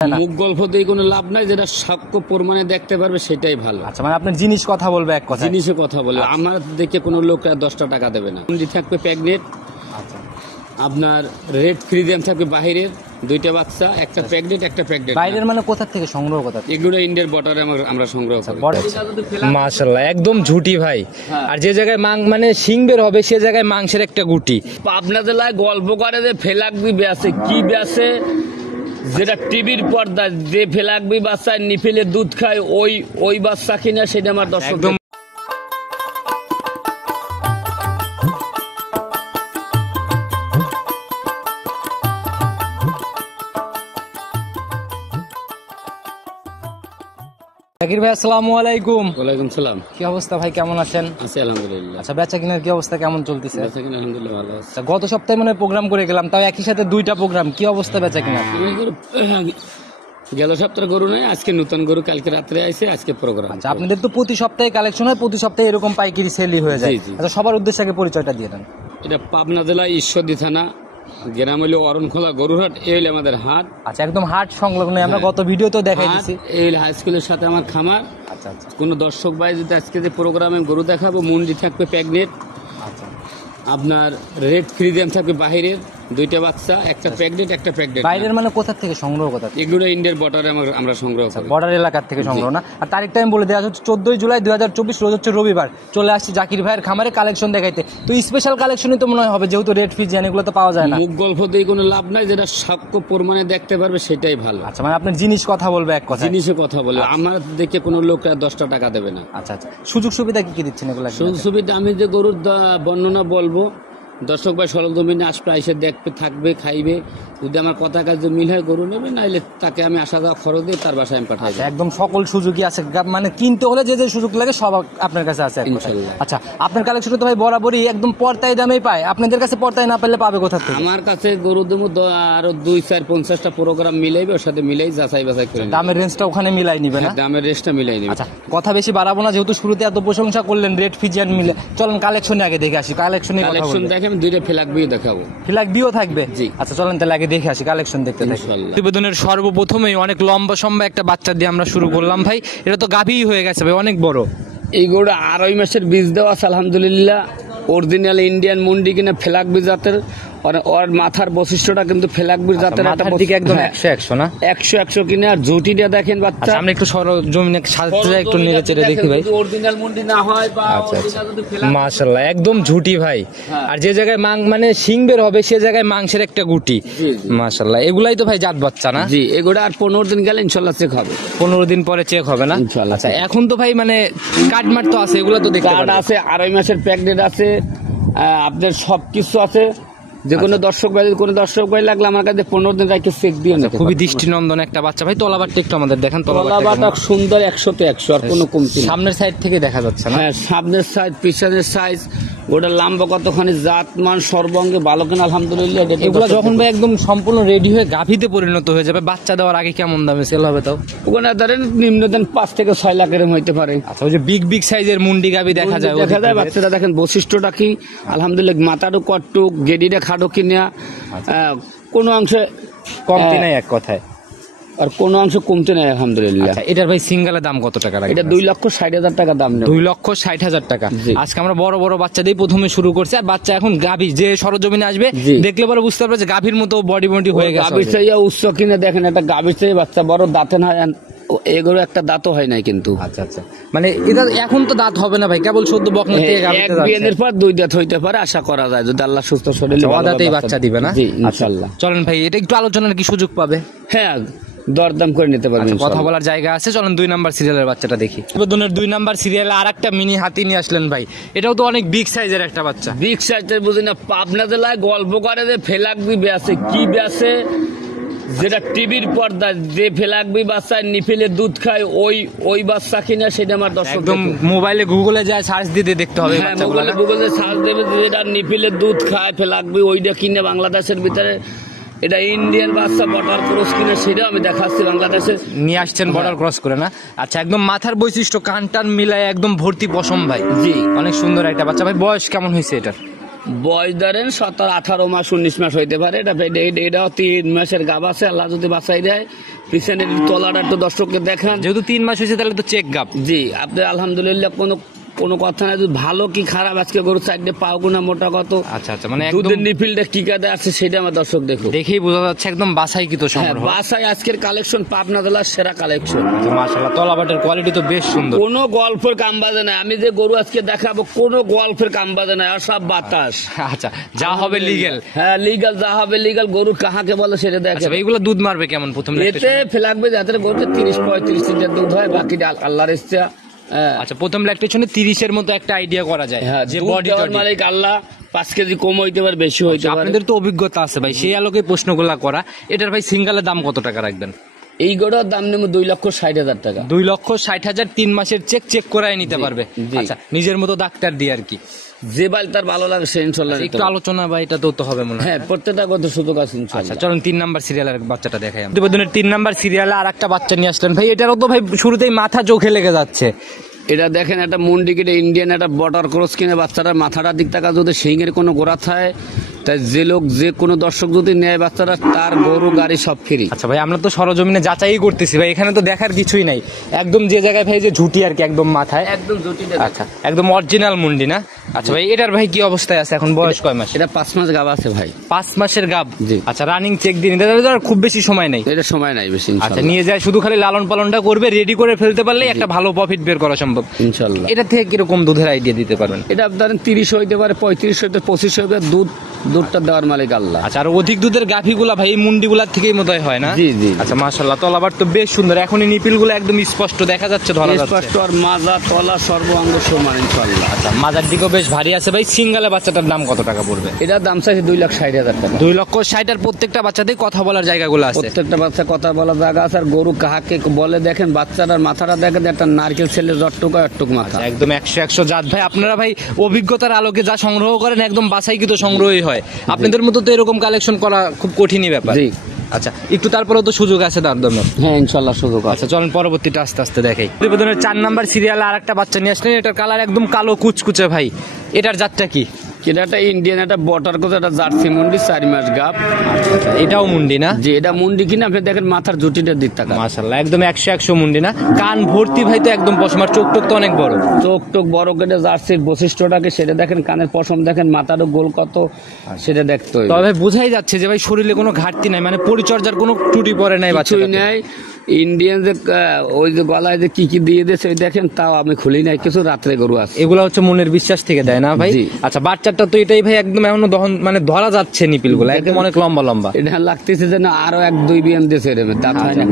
মুখ গল্প দিয়ে কোনো লাভ নাই, যেটা সাক্ষ্য প্রমাণে দেখতে পারবে সেটাই ভালো। আচ্ছা, মানে আপনার জিনিস কথা বলবে, এক কথা জিনিসে কথা বলে। আমার দেখে কোনো লোক 10টা টাকা দেবে না। থাকবে প্যাগনেট, আচ্ছা, আপনার রেড ফ্রিজিয়াম থাকবে বাহিরের 2টা বাচ্চা, একটা প্যাগনেট একটা প্যাগনেট। বাইরের মানে কোথা থেকে সংগ্রহ, কোথা থেকে? এগুলো ইন্ডিয়ার বর্ডারে আমরা সংগ্রহ করি। মাশাআল্লাহ, একদম ঝুটি ভাই। আর যে জায়গায় মানে শিং বের হবে সে জায়গায় মাংসের একটা গুটি। পাবনা জেলায় গল্প করে যে ফেলাকবি বেছে কি বেছে, যেটা টিভির পর্দা যে ফেলাকবি বাচ্চায় নিফেলে দুধ খায় ওই বাচ্চা কিনা, সেটা আমার দর্শক। জাকির ভাই, আসসালামু আলাইকুম। ওয়ালাইকুম সালাম। কি অবস্থা ভাই, কেমন আছেন? আছি আলহামদুলিল্লাহ। আচ্ছা, বেচা কিনার কি অবস্থা, কেমন চলতেছে? বেচা কিনা আলহামদুলিল্লাহ ভালো আছে। আচ্ছা, গত সপ্তাহে মনে হয় প্রোগ্রাম করে গেলাম, তাও একই সাথে 2টা প্রোগ্রাম, কি অবস্থা বেচা কিনা? গেল সপ্তাহে গরু নাই, আজকে নতুন গরু কালকে রাত্রে আইছে, আজকে প্রোগ্রাম। আচ্ছা, আপনাদের তো প্রতি সপ্তাহে কালেকশন হয়, প্রতি সপ্তাহে এরকম পাইকারি সেলই হয়ে যায়। আচ্ছা, সবার উদ্দেশ্যে আগে পরিচয়টা দিয়ে দেন। এটা পাবনা জেলা ঈশ্বরদী থানা, গ্রাম হইল অরণখোলা গরুরহাট। এই হইলে আমাদের হাট। আচ্ছা, একদম হাট সংলগ্ন, আমরা গত ভিডিও তো দেখাই দিছি। এই হইলে হাই স্কুলের সাথে আমার খামার। আচ্ছা আচ্ছা, কোনো দর্শক ভাই যদি আজকে যে প্রোগ্রামে গরু দেখাবো, মুন্ডি থাকবে প্যাগনেট, আচ্ছা, আপনার রেড ফ্রিজিয়াম থাকবে বাহিরের 2টা বাচ্চা, একটা প্যাগনেট একটা প্যাগনেট। বাইরের মানে কোথা থেকে সংগ্রহ, কোথা থেকে? এগুলো ইন্ডিয়ার বর্ডারে আমরা সংগ্রহ করি। বর্ডার এলাকার থেকে সংগ্রহ না? আর তারিখটা আমি বলে দেওয়া হচ্ছে 14 জুলাই 2024, রোজ হচ্ছে রবিবার। চলে আসছি জাকির ভাইয়ের খামারে কালেকশন দেখাইতে। তো স্পেশাল কালেকশনই তো মনে হয় হবে, যেহেতু রেড ফ্রিজিয়ান এগুলো তো পাওয়া যায় না। মুখ গল্প দিয়ে কোনো লাভ নাই, যেটা সাক্ষ্য প্রমাণে দেখতে পারবে সেটাই ভালো। আচ্ছা, মানে আপনার জিনিস কথা বলবে, এক কথা জিনিসে কথা বলে। আমার দেখে কোনো লোক 10টা টাকা দেবে না। আচ্ছা আচ্ছা, সুযোগ সুবিধা কি কি দিচ্ছেন এগুলো? সুযোগ সুবিধা আমি যে গরুর বর্ণনা বলবো, দর্শক ভাই সরজমিনে আসবে, এসে দেখবে, থাকবে, খাইবে। যদি আমার কথা কাজে মিল হয় গরু নেবে, নাইলে তাকে আমি আসা যাওয়া খরচ দিয়ে তার বাসায় আমি পাঠাই। একদম সকল সুযোগই আছে, মানে কিনতে হলে যে যে সুযোগ লাগে সব আপনার কাছে আছে ইনশাআল্লাহ। আচ্ছা, আপনার কালেকশনে তো ভাই বরাবরই একদম পর্তায় দামেই পায়। আপনাদের কাছে পর্তায় না পেলে পাবে কোথা থেকে? আমার কাছে গরু দেবো আরো 2-4-50টা প্রোগ্রাম মিলাইবে, ওর সাথে মিলাই যাচাই বাছাই করে দামের রেঞ্জটা ওখানে মিলাই নিবে না? দামের রেঞ্জটা মিলাই নিবে। আচ্ছা, কথা বেশি বাড়াবো না, যেহেতু শুরুতে এত প্রশংসা করলেন রেড ফিজিয়ান মিলে, চলেন কালেকশনে আগে দেখে আসি। কালেকশন দেখে আমি 2টা ফ্ল্যাগ দেখাবো। ফ্ল্যাগ বিও থাকবে? জি। আচ্ছা, চলেন তাহলে আগে দেখে আসি, কালেকশন দেখতে থাকি। প্রতিবেদনের সর্বপ্রথমেই অনেক লম্বা সম্বা একটা বাচ্চা দিয়ে আমরা শুরু করলাম ভাই। এটা তো গাভী হয়ে গেছে ভাই, অনেক বড়। এই গরুটা 2.5 মাসের বীজ দেওয়া আছে আলহামদুলিল্লাহ। অরিজিনাল ইন্ডিয়ান মুন্ডি কিনা, ফ্ল্যাগবি জাতের। ওর মাথার বৈশিষ্ট্যটা কিন্তু ফ্ল্যাগবি জাতের। মাথার দিকে একদম 100 না? 100 কিনা। আর জুটিটা দেখেন বাচ্চা। আমরা একটু সরজমিনে সাজাতে যাই, একটু নেড়ে চেড়ে দেখি ভাই। অরিজিনাল মুন্ডি না হয় বা মাশাআল্লাহ, একদম ঝুটি ভাই। আর যে জায়গায় মানে শিং বের হবে সে জায়গায় মাংসের একটা গুটি। মাশাআল্লাহ, এগুলাই তো ভাই জাত বাচ্চা না? জি, এগুলো আর 15 দিন গেলে ইনশাআল্লাহ চেক হবে। 15 দিন পরে চেক হবে না? ইনশাআল্লাহ। আচ্ছা, এখন তো ভাই মানে কাটমাট তো আছে, এগুলো তো দেখতে কার্ড আছে, 2.5 মাসের প্যাকেট আছে, আপনার সবকিছু আছে। যে কোনো দর্শক ভাই লাগলে আমার কাছে 15 দিন রাখে চেক দিয়ে নেবে। খুবই দৃষ্টিনন্দন একটা বাচ্চা ভাই। তলাবারটা একটু আমাদের দেখেন। তলাবারটা সুন্দর, 100 তে 100, আর কোনো কমতি না। সামনের সাইড থেকে দেখা যাচ্ছে না? হ্যাঁ, সামনের সাইজ, পিছনের সাইজ, ওটা লম্বা কতখানি, জাত মান সর্বঙ্গে ভালো কিনা আলহামদুলিল্লাহ। এগুলো যখন ভাই একদম সম্পূর্ণ রেডি হয়ে গাভীতে পরিণত হয়ে যাবে, বাচ্চা দেওয়ার আগে কেমন দামে সেল হবে তাও? ওখানে ধরেন নিম্ন দেন 5 থেকে 6 লাখ এরকম হইতে পারে। আচ্ছা, ওই যে বিগ সাইজের মুন্ডি গাভী দেখা যায়। বাচ্চাটা দেখেন বৈশিষ্ট্যটা কি আলহামদুলিল্লাহ। মাথারও কটটুক, গেডিটা খাটো কিনা, কোনো অংশে কমতি নাই এক কথায়, আর কোনো অংশ কমতে নাই আলহামদুলিল্লাহ। এটার ভাই সিঙ্গেলের দাম কত টাকা লাগে? এটা 2,60,000 টাকা দাম। 2,60,000 টাকা। আজকে আমরা বড় বড় বাচ্চা দিয়ে প্রথমে শুরু করছি। আর বাচ্চা এখন গাভী, যে সরজমিনে আসবে দেখলে পরে বুঝতে পারবে যে গাভীর মতো বডি হয়ে গেছে। গাভীর চাইয়া উচ্চ কিনে দেখেন, একটা গাভীর চাই বাচ্চা বড়, দাঁতে না এগুলো একটা দাঁতও হয় নাই কিন্তু। আচ্ছা আচ্ছা, মানে এটা এখন তো দাঁত হবে না ভাই, কেবল 14 বকনা থেকে এক বিয়ের পর 2 দাঁত হইতে পারে, আশা করা যায় যদি আল্লাহ সুস্থ শরীরে দাঁতেই বাচ্চা দিবে না? জি ইনশাআল্লাহ। চলেন ভাই, এটা একটু আলোচনার কি সুযোগ পাবে? হ্যাঁ, দরদাম করে নিতে পারবেন, কথা বলার জায়গা আছে। চলেন 2 নাম্বার সিরিয়ালের বাচ্চাটা দেখি। প্রতিবেদনের 2 নাম্বার সিরিয়ালে আরেকটা মিনি হাতি নিয়ে আসলেন ভাই। এটাও তো অনেক বিগ সাইজের একটা বাচ্চা। বিগ সাইজের বুঝি না, পাবনা জেলায় গল্প করে যে ফেলাকবি বেছে কি বেছে, যেটা টিভির পর্দা যে ফেলাকবি বাচ্চায় নিফেলে দুধ খায় ওই বাচ্চা কিনা, সেটা আমার দর্শক। একদম মোবাইলে গুগলে যায় সার্চ দিয়ে দেখতে হবে। গুগলে সার্চ দেবে, যেটা নিফেলে দুধ খায় ফেলাকবি, ওইটা কিনে বাংলাদেশের ভিতরে। এটা ইন্ডিয়ান বাচ্চা, বর্ডার ক্রস কিনা, সেটা আমি দেখাচ্ছি বাংলাদেশে নিয়ে আসছেন বর্ডার ক্রস করে না? আচ্ছা, একদম মাথার বৈশিষ্ট্য কান টান মিলায় একদম ভর্তি পশম ভাই। জি, অনেক সুন্দর একটা বাচ্চা ভাই। বয়স কেমন হয়েছে এটার? বয়স ধরেন 17-18 মাস 19 মাস হইতে পারে। এটাও 3 মাসের গাব আছে, আল্লাহ যদি বাঁচাই দেয়। পিছনের তলাটা একটু দর্শককে দেখান। যেহেতু 3 মাস হয়েছে তাহলে তো চেক গাব। জি, আপনি আলহামদুলিল্লাহ কোনো কথা নাই, ভালো কি খারাপ আজকে গরু চারটে পাও গুনা মোটা কত। আচ্ছা আচ্ছা, মানে দুধের নিপিলটা কি কাদে আছে সেটা আমার দর্শক দেখো, দেখেই বোঝা যাচ্ছে একদম বাছাই কি তো সংগ্রহ। বাসায় আজকের কালেকশন পাবনা জেলার সেরা কালেকশন। মাশাআল্লাহ, তলাবাটের কোয়ালিটি তো বেশ সুন্দর। কোনো গল্পের কাম বাজে না, আমি যে গরু আজকে দেখাবো কোনো গল্পের কাম বাজে না, আর সব বাতাস। আচ্ছা, যা হবে লিগ্যাল। হ্যাঁ লিগ্যাল, যা হবে লিগ্যাল। গরু কাহাকে বলে সেটা দেখে। আচ্ছা, এইগুলো দুধ মারবে কেমন প্রথম এতে ফেলাকবে যাতে গরুতে 30-35 লিটার দুধ হয়, বাকিটা আল্লাহর ইচ্ছা। আচ্ছা, প্রথম ল্যাকটেশনে 30-এর মতো একটা আইডিয়া করা যায়। হ্যাঁ, যে দুধ বডি দেওয়ার মালিক আল্লাহ, 5 কেজি কম হইতে পারে, বেশি হইতে পারে। আপনাদের তো অভিজ্ঞতা আছে ভাই, সেই আলোকে প্রশ্নগুলা করা। এটার ভাই সিঙ্গেলের দাম কত টাকা রাখবেন? এই গরুর দাম নেব 2,60,000 টাকা। 2,60,000, 3 মাসের চেক করাই নিতে পারবে। আচ্ছা, নিজের মতো ডাক্তার দিয়ে আর কি, যে বাল তার ভালো লাগে সে ইনশাআল্লাহ। একটু আলোচনা বা এটা তো হবে মনে হয়। হ্যাঁ, প্রত্যেকটা কত সুযোগ আছে আচ্ছা, ইনশাআল্লাহ। চলুন 3 নাম্বার সিরিয়ালের বাচ্চাটা দেখাই। প্রতিবেদনের 3 নাম্বার সিরিয়ালে আর একটা বাচ্চা নিয়ে আসলেন ভাই। এটারও তো ভাই শুরুতেই মাথা চোখে লেগে যাচ্ছে। এটা দেখেন, একটা মুন্ডি কেটে ইন্ডিয়ান একটা বর্ডার ক্রস কিনে বাচ্চাটার মাথাটার দিক টাকা যদি সিংহের কোনো গোড়া থাকে, তাই যে লোক যে কোনো দর্শক যদি নেয় বাচ্চাটা, তার গরু গাড়ি সব ফ্রি। আচ্ছা ভাই, আমরা তো সরজমিনে যাচাই করতেছি ভাই, এখানে তো দেখার কিছুই নাই। একদম যে জায়গায় ভাই যে ঝুটি আর কি একদম মাথায়, একদম জটিল। আচ্ছা, একদম অরিজিনাল মুন্ডি না? আচ্ছা ভাই, এটার ভাই কি অবস্থায় আছে এখন? বয়স কয় মাস? এটা 5 মাস গাব আছে ভাই। 5 মাসের গাব। জি। আচ্ছা, রানিং চেক দিয়ে নিতে হবে, আর খুব বেশি সময় নেই। এটা সময় নাই বেশি আচ্ছা, ইনশাআল্লাহ। নিয়ে যায় শুধু খালি লালন পালনটা করবে, রেডি করে ফেলতে পারলেই একটা ভালো প্রফিট বের করা সম্ভব ইনশাআল্লাহ। এটা থেকে কিরকম দুধের আইডিয়া দিতে পারবেন? এটা ধরেন 30 হইতে পারে, 35 হইতে 25 হইতে, দুধটা দেওয়ার মালিক আল্লাহ। আচ্ছা, আর অধিক দুধের গাভীগুলা ভাই এই মুন্ডিগুলার থেকেই মতোই হয় না? জি জি। আচ্ছা, মাশাআল্লাহ, তলাবার তো বেশ সুন্দর। এখনই নিপিলগুলো একদম স্পষ্ট দেখা যাচ্ছে, ধরা যাচ্ছে স্পষ্ট, আর মাজা তলা সর্বাঙ্গ সমান ইনশাআল্লাহ। আচ্ছা, মাজার দিকেও বেশ ভারী আছে ভাই। সিঙ্গেলে বাচ্চাটার দাম কত টাকা পড়বে? এটার দাম চাইছে 2,60,000 টাকা। 2,60,000, আর প্রত্যেকটা বাচ্চাতেই কথা বলার জায়গাগুলো আছে। প্রত্যেকটা বাচ্চা কথা বলার জায়গা আছে। আর গরু কাহাকে বলে দেখেন, বাচ্চাটার মাথাটা দেখেন, একটা নারকেল ছেলে যতটুক একটুক মাথা, একদম 100 জাত ভাই। আপনারা ভাই অভিজ্ঞতার আলোকে যা সংগ্রহ করেন একদম বাছাইকৃত সংগ্রহই হয়। আপনাদের মতো তো এরকম কালেকশন করা খুব কঠিনই ব্যাপার। জি। আচ্ছা, একটু তারপরেও তো সুযোগ আছে তার জন্য। হ্যাঁ ইনশাআল্লাহ সুযোগ আছে। আচ্ছা, চলেন পরবর্তীটা আস্তে আস্তে দেখাই। প্রতিবেদনের 4 নাম্বার সিরিয়ালে আর একটা বাচ্চা নিয়ে আসলেন। এটার কালার একদম কালো কুচকুচে ভাই। এটার জাতটা কি? এটা একটা ইন্ডিয়ান একটা বটার কোচ, একটা জার্সি মুন্ডি, 4 মাস গাব। এটাও মুন্ডি না? যে এটা মুন্ডি কিনা আপনি দেখেন, মাথার জুটিটার দিক টাকা মাশাআল্লাহ, একদম 100 মুন্ডি না? কান ভর্তি ভাই তো একদম পশমার, চোখ টোক তো অনেক বড়। চোখ টোক বড় কেটে জার্সির বৈশিষ্ট্যটাকে সেটা দেখেন, কানের পশম দেখেন, মাথারও গোল কত সেটা দেখতে হবে। তবে বোঝাই যাচ্ছে যে ভাই শরীরে কোনো ঘাটতি নাই, মানে পরিচর্যার কোনো ত্রুটি পড়ে নাই বাচ্চা নেই। ইন্ডিয়ান যে ওই যে গলায় যে কি দিয়ে দিয়েছে ওই দেখেন, তাও আমি খুলি নাই কিছু, রাত্রে গরু আছে। এগুলো হচ্ছে মনের বিশ্বাস থেকে দেয় না ভাই? আচ্ছা, বাচ্চাটা তো এটাই ভাই একদম এখনো দহন মানে ধরা যাচ্ছে, নিপিলগুলো একদম অনেক লম্বা লম্বা। এটা লাগতেছে যেন আরো 1-2 বিয়ান দিয়েছে রে, দাঁত হয় না।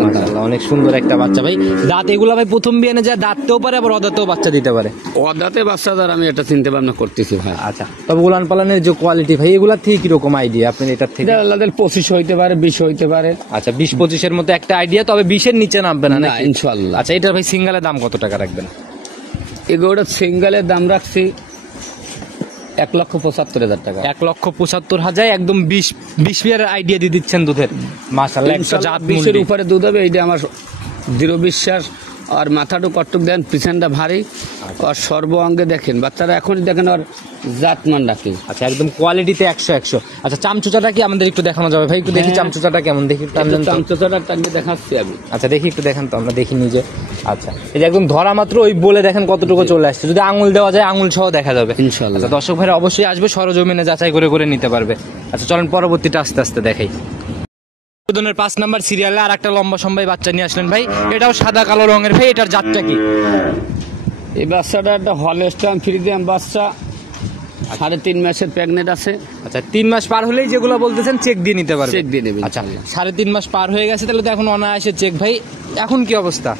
অনেক সুন্দর একটা বাচ্চা ভাই। দাঁত এগুলো ভাই প্রথম বিয়ানে যা দাঁততেও পারে, আবার অদাঁতেও বাচ্চা দিতে পারে। অদাঁতে বাচ্চা দ্বারা আমি এটা চিন্তা ভাবনা করতেছি ভাই। আচ্ছা, তবে উলান পালানের যে কোয়ালিটি ভাই, এগুলা থেকে কিরকম আইডিয়া আপনি এটার থেকে? আল্লাহদের 25 হইতে পারে, 20 হইতে পারে। আচ্ছা, 20-25-এর মতো একটা আইডিয়া, তবে 20-এর নিচে নামবে না না ইনশাআল্লাহ। আচ্ছা, এটা ভাই সিঙ্গেলের দাম কত টাকা রাখবেন? এগুলোটা সিঙ্গেলের দাম রাখছি 1,75,000 টাকা। 1,75,000, একদম 20 বিয়ার আইডিয়া দিয়ে দিচ্ছেন দুধের। মাশাআল্লাহ, 20-এর উপরে দুধ হবে, এইটা আমার দৃঢ় বিশ্বাস। আর মাথাটা কটুক দেন, পিছনটা ভারী, আর সর্ব অঙ্গে দেখেন বাচ্চারা এখনই দেখেন আর জাতমান ডাকে। আচ্ছা, একদম কোয়ালিটিতে 100। আচ্ছা, চামচুচাটা কি আমাদের একটু দেখানো যাবে ভাই? একটু দেখি চামচুচাটা কেমন, দেখি চামচুচাটা টানকে দেখাচ্ছি আমি। আচ্ছা, দেখি একটু দেখান তো, আমরা দেখি নিজে। আচ্ছা, এই যে একদম ধরা মাত্র ওই বলে দেখেন কতটুকু চলে আসছে। যদি আঙুল দেওয়া যায় আঙুল সহ দেখা যাবে ইনশাআল্লাহ। আচ্ছা, দর্শক ভাইরা অবশ্যই আসবে, সরজমিনে যাচাই করে করে নিতে পারবে। আচ্ছা, চলেন পরবর্তীটা আস্তে আস্তে দেখাই। 5 নাম্বার সিরিয়ালে আর একটা লম্বা সম্বাই বাচ্চা নিয়ে আসলেন ভাই। এটাও সাদা কালো রঙের ভাই। এটার জাতটা কি? এই বাচ্চাটা একটা হলস্টাইন ফ্রিজিয়ান বাচ্চা, 3.5 মাসের প্রেগনেন্ট আছে। আচ্ছা, 3 মাস পার হলেই যেগুলো বলতেছেন চেক দিয়ে নিতে পারবে? চেক দিয়ে নেবে। আচ্ছা, 3.5 মাস পার হয়ে গেছে, তাহলে তো এখন অনায়াসে চেক ভাই। এখন কি অবস্থা?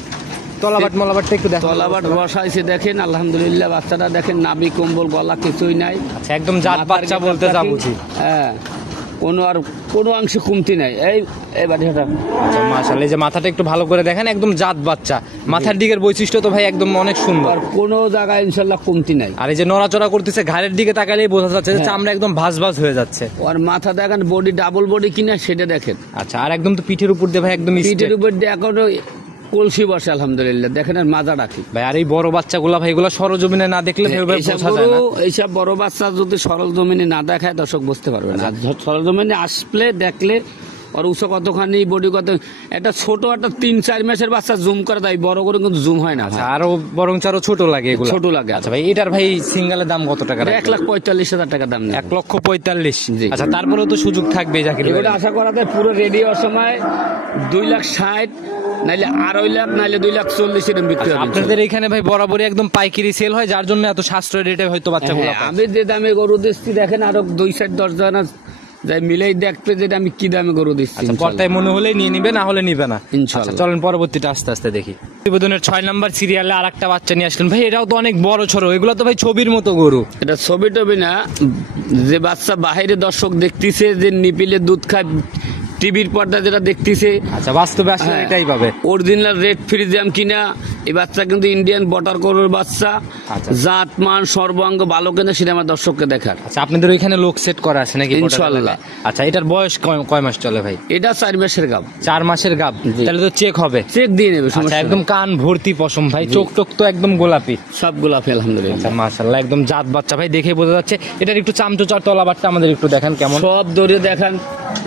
তলাবাট মলাবাটটা একটু দেখেন। তলাবাট বসাইছে দেখেন, আলহামদুলিল্লাহ। বাচ্চাটা দেখেন, নাভি কম্বল গলা কিছুই নাই। আচ্ছা, একদম জাত বাচ্চা বলতে যা বুঝি। হ্যাঁ, কোনো অংশে কমতি নাই। এই বাড়িটা। আচ্ছা, মাশাআল্লাহ, এই যে মাথাটা একটু ভালো করে দেখেন, একদম জাত বাচ্চা। মাথার দিকের বৈশিষ্ট্য তো ভাই একদম অনেক সুন্দর, আর কোনো জায়গায় ইনশাআল্লাহ কমতি নাই। আর এই যে নড়াচড়া করতেছে, ঘাড়ের দিকে তাকালেই বোঝা যাচ্ছে যে চামড়া একদম ভাঁজ ভাঁজ হয়ে যাচ্ছে। আর মাথা দেখেন, বডি ডাবল বডি কিনা সেটা দেখেন। আচ্ছা, আর একদম তো পিঠের উপর দিয়ে ভাই একদম পিঠের উপর দিয়ে এখনো কলসি বসে আলহামদুলিল্লাহ, দেখেন আর মাজা রাখি ভাই। আর এই বড় বাচ্চাগুলা ভাই এগুলা সরজমিনে না দেখলে ভাই ওভাবে বোঝা যায় না। এইসব বড় বাচ্চা যদি সরল জমিনে না দেখায় দর্শক বুঝতে পারবে না। সরল জমিনে আসলে দেখলে আর উঁচু কতখানি, বডি কত, একটা ছোট একটা 3-4 মাসের বাচ্চা জুম করে দেয়, বড় করে কিন্তু জুম হয় না। আরো বরং আরো ছোট লাগে এগুলো, ছোট লাগে। আচ্ছা ভাই, এটার ভাই সিঙ্গেলের দাম কত টাকা? 1,45,000 টাকা দাম নেই। 1,45,000। জি। আচ্ছা, তারপরেও তো সুযোগ থাকবে জাকির ভাই। এগুলো আশা করা যায় পুরো রেডি হওয়ার সময় 2,60,000, নাইলে 2.5 লাখ, নাইলে 2,40,000 এরকম বিক্রি হবে। আপনাদের এখানে ভাই বরাবরই একদম পাইকারি সেল হয়, যার জন্য এত সাশ্রয় রেটে হয়তো বাচ্চাগুলো হ্যাঁ, আমি যে দামে গরু দিচ্ছি দেখেন, আরো 2-10 জন যাই মিলেই দেখবে যে আমি কি দামে গরু দিচ্ছি। পর্দায় মনে হলে নিয়ে নিবে, না হলে নিবে না ইনশাআল্লাহ। আচ্ছা, চলেন পরবর্তীটা আস্তে আস্তে দেখি। প্রতিবেদনের 6 নাম্বার সিরিয়ালে আর একটা বাচ্চা নিয়ে আসলেন ভাই, এটাও তো অনেক বড় ছড়ো, এগুলো তো ভাই ছবির মতো গরু। এটা ছবি টবি না, যে বাচ্চা বাহিরে দর্শক দেখতেছে যে নিপিলে দুধ খায়, টিভির পর্দা যেটা দেখতেছে, আচ্ছা, বাস্তবে আসলে এটাই পাবে। অরিজিনাল রেড ফ্রিজিয়াম কিনা, এই বাচ্চা কিন্তু ইন্ডিয়ান বর্ডার গরুর বাচ্চা, আচ্ছা। জাত মান সর্বাঙ্গ ভালো কিনা সেটা আমার দর্শককে দেখার। আচ্ছা, আপনাদের ওইখানে লোক সেট করা আছে নাকি? ইনশাআল্লাহ। আচ্ছা, এটার বয়স কয় মাস চলে ভাই? এটা 4 মাসের গাব। 4 মাসের গাব, জি। তাহলে তো চেক হবে। চেক দিয়ে নেবে, আচ্ছা, সমস্যা একদম কান ভর্তি পশম ভাই, চোখ টোক তো একদম গোলাপি। সবগুলা ফেল আলহামদুলিল্লাহ। আচ্ছা, মাশাআল্লাহ, একদম জাত বাচ্চা ভাই, দেখে বোঝা যাচ্ছে। এটার একটু চামচোচার তলাবারটা আমাদের একটু দেখান কেমন। সব দৌড়ে দেখান।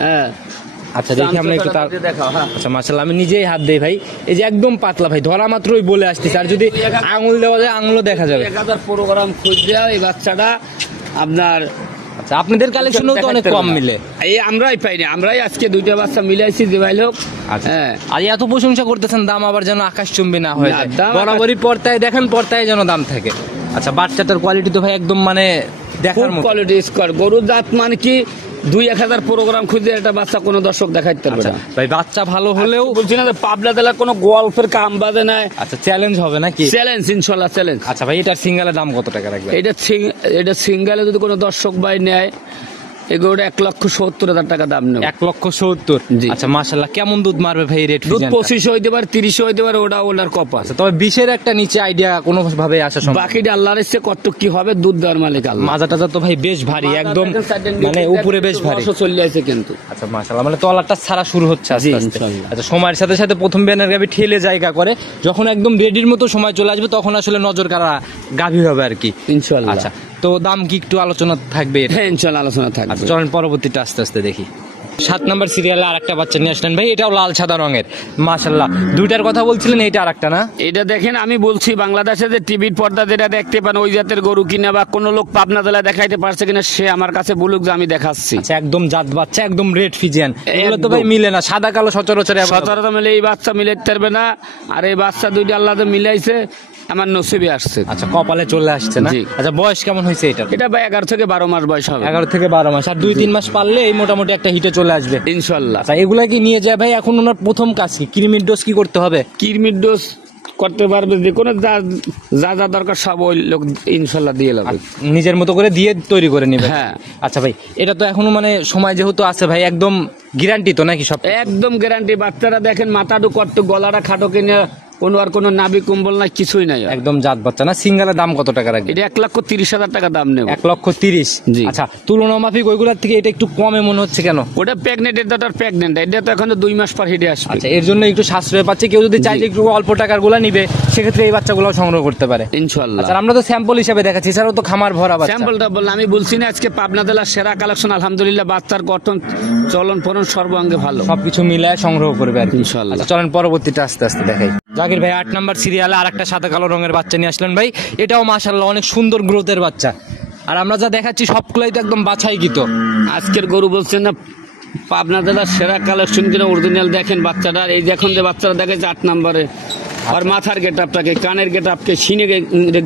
হ্যাঁ, আচ্ছা, দেখি আমরা একটু তার। দেখাও। হ্যাঁ, আচ্ছা, মাশাআল্লাহ, আমি নিজেই হাত দেই ভাই, এই যে একদম পাতলা ভাই, ধরা মাত্রই বলে আসতেছে। আর যদি আঙুল দেওয়া যায় আঙুলও দেখা যাবে। 1000 প্রোগ্রাম খুঁজ দেওয়া এই বাচ্চাটা আপনার। আচ্ছা, আপনাদের কালেকশনও তো অনেক কম মিলে। এই আমরাই পাইনি, আমরাই আজকে 2টা বাচ্চা মিলাইছি যে ভাই লোক। আচ্ছা, হ্যাঁ, আর এত প্রশংসা করতেছেন, দাম আবার যেন আকাশচুম্বী না হয়ে না, যায়। দাম বরাবরই পর্দায় দেখেন, পর্দায় যেন দাম থাকে। আচ্ছা, বাচ্চাটার কোয়ালিটি তো ভাই একদম মানে দেখার খুব মতো। কোয়ালিটি স্কোয়ার গরুর জাত, মানে কি 2-1000 প্রোগ্রাম খুঁজে একটা বাচ্চা কোনো দর্শক দেখাইতে পারবে আচ্ছা না। ভাই, বাচ্চা ভালো হলেও বলছি না যে পাবনা জেলার কোনো গল্পের কাম বাজে নাই। আচ্ছা, চ্যালেঞ্জ হবে নাকি? চ্যালেঞ্জ, ইনশাল্লাহ চ্যালেঞ্জ। আচ্ছা ভাই, এটার সিঙ্গেলের দাম কত টাকা রাখবে? এটা সিঙ্গেলে যদি কোনো দর্শক ভাই নেয়, এই গরুটা 1,70,000 টাকা দাম নেবে। 1,70,000। জি। আচ্ছা, মাশাআল্লাহ, কেমন দুধ মারবে ভাই রেট? দুধ 25 হইতে পারে, 30 হইতে পারে, ওটা ওনার কপাল। তবে 20-এর একটা নিচে আইডিয়া কোনো ভাবে আসা সম্ভব? বাকিটা আল্লাহর ইচ্ছে, কত কি হবে দুধ দেওয়ার মালিক আল্লাহ। মাজা টাজা তো ভাই বেশ ভারী, একদম মানে উপরে বেশ ভারী। চলে আসে কিন্তু। আচ্ছা, মাশাআল্লাহ, মানে তলাটা ছাড়া শুরু হচ্ছে আস্তে জি, আস্তে। ইনশাআল্লাহ। আচ্ছা, সময়ের সাথে সাথে প্রথম বিয়ানের গাভী ঠেলে জায়গা করে, যখন একদম রেডির মতো সময় চলে আসবে তখন আসলে নজর কাড়া গাভী হবে আর কি, ইনশাআল্লাহ। আচ্ছা, তো দাম কি একটু আলোচনা থাকবে? হ্যাঁ, ইনশাআল্লাহ আলোচনা থাকবে। আচ্ছা, চলেন পরবর্তীটা আস্তে আস্তে দেখি। 7 নাম্বার সিরিয়ালে আর একটা বাচ্চা নিয়ে আসলেন ভাই, এটাও লাল সাদা রঙের, মাশাআল্লাহ। দুইটার কথা বলছিলেন, এইটা আর একটা না? এটা দেখেন, আমি বলছি বাংলাদেশে যে টিভির পর্দা যেটা দেখতে পান ওই জাতের গরু কিনা, বা কোনো লোক পাবনা জেলায় দেখাইতে পারছে কিনা, সে আমার কাছে বলুক যে আমি দেখাচ্ছি। আচ্ছা, একদম জাত বাচ্চা, একদম রেড ফিজিয়ান, এগুলো তো একদম। ভাই মিলে না, সাদা কালো সচরাচর সচরাচর মিলে এই বাচ্চা মিলাইতে পারবে না। আর এই বাচ্চা দুইটা আল্লাহ যে মিলাইছে, আমার নসিবে আসছে। আচ্ছা, কপালে চলে আসছে না? জি। আচ্ছা, বয়স কেমন হয়েছে এটা? এটা ভাই 11 থেকে 12 মাস বয়স হবে। 11 থেকে 12 মাস, আর 2-3 মাস পারলে এই মোটামুটি একটা হিটে চলে আসবে ইনশাআল্লাহ। আচ্ছা, এগুলা কি নিয়ে যায় ভাই? এখন ওনার প্রথম কাজ কি? কৃমির ডোজ কি করতে হবে? কিরমির ডোজ করতে পারবে, যে কোনো যা যা দরকার সব ওই লোক ইনশাআল্লাহ দিয়ে লাগবে। নিজের মতো করে দিয়ে তৈরি করে নেবে? হ্যাঁ। আচ্ছা ভাই, এটা তো এখনো মানে সময় যেহেতু আছে ভাই, একদম গ্যারান্টি তো নাকি সব? একদম গ্যারান্টি। বাচ্চারা দেখেন মাথাটু কত, গলাটা খাটো কিনে, কোনো আর কোনো নাভি কম্বল নাই, কিছুই নাই। একদম জাত বাচ্চা না? সিঙ্গেলের দাম কত টাকা রাখবে? এটা 1,30,000 টাকা দাম নেব। 1,30,000। জি। আচ্ছা, তুলনা মাফিক ওইগুলোর থেকে এটা একটু কমে মনে হচ্ছে কেন? ওটা প্রেগনেন্ট, এটা তো প্রেগনেন্ট, এটা তো এখন 2 মাস পর হিটে আসবে। আচ্ছা, এর জন্য একটু সাশ্রয় পাচ্ছে। কেউ যদি চাই যে একটু অল্প টাকার গুলা নিবে, সেক্ষেত্রে এই বাচ্চাগুলো সংগ্রহ করতে পারে ইনশাআল্লাহ। আচ্ছা, আমরা তো স্যাম্পল হিসেবে দেখাচ্ছি, এছাড়াও তো খামার ভরা বাচ্চা। স্যাম্পলটা বললাম, আমি বলছি না আজকে পাবনা জেলার সেরা কালেকশন আলহামদুলিল্লাহ। বাচ্চার গঠন, চলন ফলন সর্বাঙ্গে ভালো, সবকিছু মিলায় সংগ্রহ করবে আর কি। ইনশাআল্লাহ। আচ্ছা, চলেন পরবর্তীটা আস্তে আস্তে দেখাই। জাকির ভাই, 8 নাম্বার সিরিয়ালে আর একটা সাদা কালো রঙের বাচ্চা নিয়ে আসলেন ভাই, এটাও মাশাআল্লাহ অনেক সুন্দর গ্রোথের বাচ্চা। আর আমরা যা দেখাচ্ছি সবগুলাই তো একদম বাছাইকৃত। আজকের গরু বলছেন না পাবনা জেলার সেরা কালেকশন কিনা, অরিজিনাল। দেখেন বাচ্চাটা, এই দেখুন যে বাচ্চারা দেখেছে 8 নম্বরে, আর মাথার গেট আপটাকে, কানের গেট আপকে, সিনে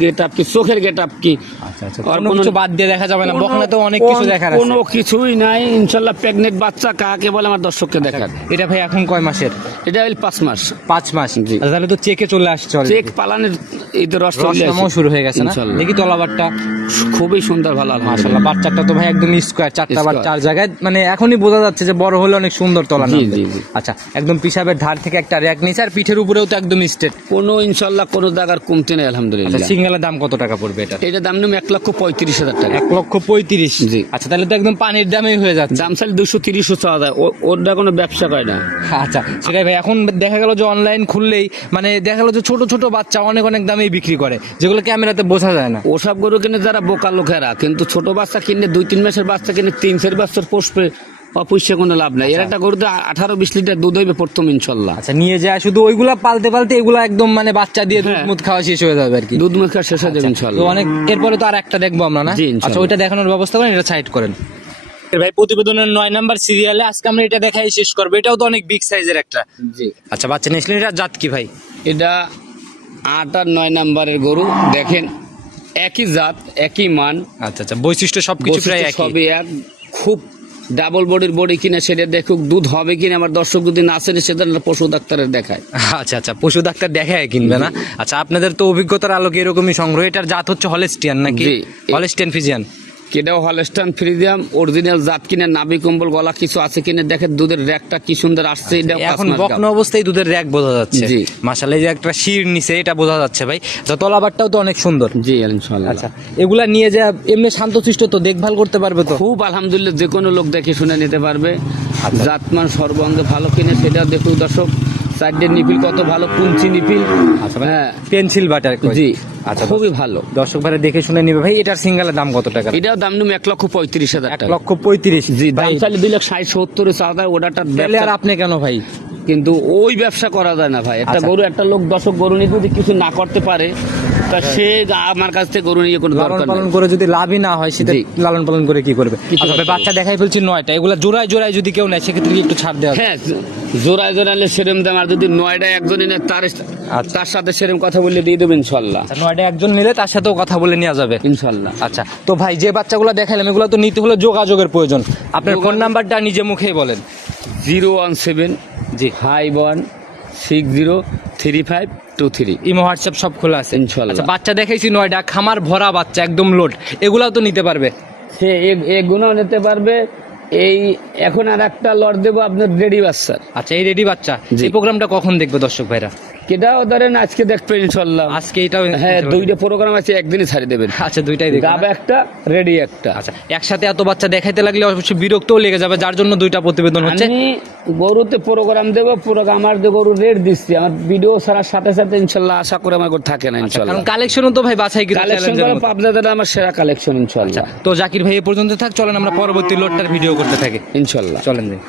গেট আপকে, চোখের গেট আপকি, আচ্ছা, আর কোনো কিছু বাদ দিয়ে দেখা যাবে না, বখনা তো অনেক কিছু দেখার আছে। কোনো কিছুই নাই ইনশাআল্লাহ। প্রেগনেন্ট বাচ্চা কাকে বলে আমার দর্শককে দেখার। এটা ভাই এখন কয় মাসের? এটা হইল 5 মাস। 5 মাস। জি। আচ্ছা, তাহলে তো চেকে চলে আসছে already। চেক পালানের এই তো রস চলে রসনামও শুরু হয়ে গেছে না? ইনশাআল্লাহ। দেখি তলাবারটা, খুবই সুন্দর, ভালো মাশাআল্লাহ। আলহামদুলিল্লাহ। বাচ্চাটা তো ভাই একদম স্কোয়ার, 4টা বার Square। 4 জায়গায়, মানে এখনই বোঝা যাচ্ছে যে বড় হলে অনেক সুন্দর তলা জি, নামবে। জি, জি। আচ্ছা, একদম পিছাবের ধার থেকে একটা র্যাক নিচে, আর পিঠের উপরেও তো একদম স্ট্রেট। কোনো ইনশাল্লাহ কোনো জায়গার কমতি নেই আলহামদুলিল্লাহ। সিঙ্গেলের দাম কত টাকা পড়বে এটা? এটা দাম নেব 1,35,000 টাকা। 1,35,000। জি। আচ্ছা, তাহলে তো একদম পানির দামেই হয়ে যাচ্ছে। দাম চাইলে 230 চাওয়া যায়, ওটা কোনো ব্যবসা করে না। আচ্ছা, সেটাই ভাই। এখন দেখা গেল যে অনলাইন খুললেই মানে দেখা গেল যে ছোট ছোট বাচ্চা অনেক অনেক দামেই বিক্রি করে, যেগুলো ক্যামেরাতে বোঝা যায় না। ওসব গরু কিনে যারা বোকা লোকেরা, কিন্তু ছোট বাচ্চা কিনে 2-3 মাসের বাচ্চা কিনে 3-4 বছর পোষবে, অপুষ্যে কোনো লাভ নাই। এর একটা গরুতে 18-20 লিটার দুধ হইবে প্রথম ইনশাল্লাহ। আচ্ছা, নিয়ে যায় শুধু ওইগুলা পালতে পালতে এগুলা একদম মানে বাচ্চা দিয়ে দুধ মুধ খাওয়া শেষ হয়ে যাবে আর কি। দুধ মুখ খাওয়া শেষ হয়ে যাবে তো ইনশাল্লাহ। অনেক, এরপরে তো আর একটা দেখবো আমরা না? জি, ইনশাল্লাহ। আচ্ছা, ওইটা দেখানোর ব্যবস্থা করেন, এটা সাইড করেন ভাই। প্রতিবেদনের 9 নাম্বার সিরিয়ালে আজকে আমরা এটা দেখাই শেষ করবো। এটাও তো অনেক বিগ সাইজের একটা। জি। আচ্ছা, বাচ্চা নিয়েছিলেন, এটা জাত কি ভাই? এটা 8 আর 9 নাম্বারের গরু। দেখেন একই জাত, একই মান। আচ্ছা আচ্ছা, বৈশিষ্ট্য সবকিছু প্রায় একই। সবই এক। খুব ডাবল বডির বডি কিনা সেটা দেখুক, দুধ হবে কিনা আমার দর্শক যদি না আসেন সেটা পশু ডাক্তারের দেখায়। আচ্ছা আচ্ছা, পশু ডাক্তার দেখায় কিনবে না? আচ্ছা, আপনাদের তো অভিজ্ঞতার আলোকে এরকমই সংগ্রহ। এটার জাত হচ্ছে হলস্টিয়ান নাকি? জি। Holstein Friesian. কেটাও হলস্টাইন ফ্রিজিয়ান অরিজিনাল জাত কিনা, নাভি কম্বল গলা কিছু আছে কিনা দেখেন, দুধের র্যাকটা কি সুন্দর আসছে। এটা এখন বকনা অবস্থায় দুধের র্যাক বোঝা যাচ্ছে। জি। মাশাআল্লাহ, এই যে একটা শির নিচে এটা বোঝা যাচ্ছে ভাই। তো তলাবারটাও তো অনেক সুন্দর। জি ইনশাআল্লাহ। আচ্ছা, এগুলা নিয়ে যা এমনি শান্তশিষ্ট তো দেখভাল করতে পারবে তো? খুব আলহামদুলিল্লাহ, যে কোনো লোক দেখে শুনে নিতে পারবে। আচ্ছা। জাতমান সর্বাঙ্গে ভালো কিনে সেটা দেখুক দর্শক। সাইডের নিপিল কত ভালো, কুঞ্চি নিপিল। হ্যাঁ, পেন্সিল বাটার। জি। আচ্ছা, খুবই ভালো। দর্শক ভাই দেখে শুনে নিবে ভাই। এটার সিঙ্গেলের দাম কত টাকা? এটাও দাম নেব 1,35,000 টাকা। 1,35,000। জি। ভাই দাম চাইলে 2,60,70 চাওয়া যায়। ওটাটা তাহলে আর আপনি কেন ভাই? কিন্তু ওই ব্যবসা করা যায় না ভাই। একটা আচ্ছা। গরু, একটা লোক দর্শক গরু নিয়ে যদি কিছু না করতে পারে, তা সে আমার কাছ থেকে গরু নিয়ে কোনো লালন দরকার পালন নেই। করে যদি লাভই না হয়, সেটা জি। লালন পালন করে কি করবে? কিছু আচ্ছা ভাই, করতে বাচ্চা দেখাই ফেলছি 9টা। এগুলা জোড়ায় জোড়ায় যদি কেউ নেয় সেক্ষেত্রে কি একটু ছাড় দেওয়া? হ্যাঁ, জোড়ায় জোড়ালে সেরেম দাম। আর যদি 9টা একজনই নেয় তার সাথে সেরেম কথা বললে দিয়ে দেবেন ইনশাল্লাহ। আচ্ছা, 9টা একজন নিলে তার সাথেও কথা বলে নেওয়া যাবে ইনশাল্লাহ। আচ্ছা, তো ভাই যে বাচ্চাগুলো দেখাইলাম এগুলো তো নিতে হলে যোগাযোগের প্রয়োজন। আপনার ফোন নাম্বারটা নিজে মুখেই বলেন। 017 জি। 51603523। ইমো হোয়াটসঅ্যাপ সব খোলা আছে ইনশাল্লাহ। আচ্ছা, বাচ্চা দেখাইছি 9টা, খামার ভরা বাচ্চা একদম লোড, এগুলাও তো নিতে পারবে? সে এগুলো নিতে পারবে। এই এখন আর একটা লট দেবো আপনার রেডি বাচ্চার। আচ্ছা, এই রেডি বাচ্চা, জি। এই প্রোগ্রামটা কখন দেখবে দর্শক ভাইরা? কেটাও ধরেন আজকে দেখবেন ইনশাল্লাহ। আজকে এটাও? হ্যাঁ, 2টা প্রোগ্রাম আছে, একদিনই ছাড়ি দেবেন। আচ্ছা, 2টাই দেখবে গাব একটা, রেডি একটা। আচ্ছা, একসাথে এত বাচ্চা দেখাইতে লাগলে অবশ্যই বিরক্তও লেগে যাবে, যার জন্য 2টা প্রতিবেদন হচ্ছে। আমি গরুতে প্রোগ্রাম দেবো, আমার যে গরু রেট দিচ্ছি, আমার ভিডিও ছাড়ার সাথে সাথে ইনশাল্লাহ আশা করে আমার গরু থাকে না ইনশাল্লাহ। কারণ কালেকশনও তো ভাই বাছাই করে কালেকশন করে আপনাদের আমার সেরা কালেকশন ইনশাল্লাহ। তো জাকির ভাই এ পর্যন্ত থাক, চলেন আমরা পরবর্তী লোডটার ভিডিও করতে থাকি ইনশাল্লাহ। চলেন ভাই।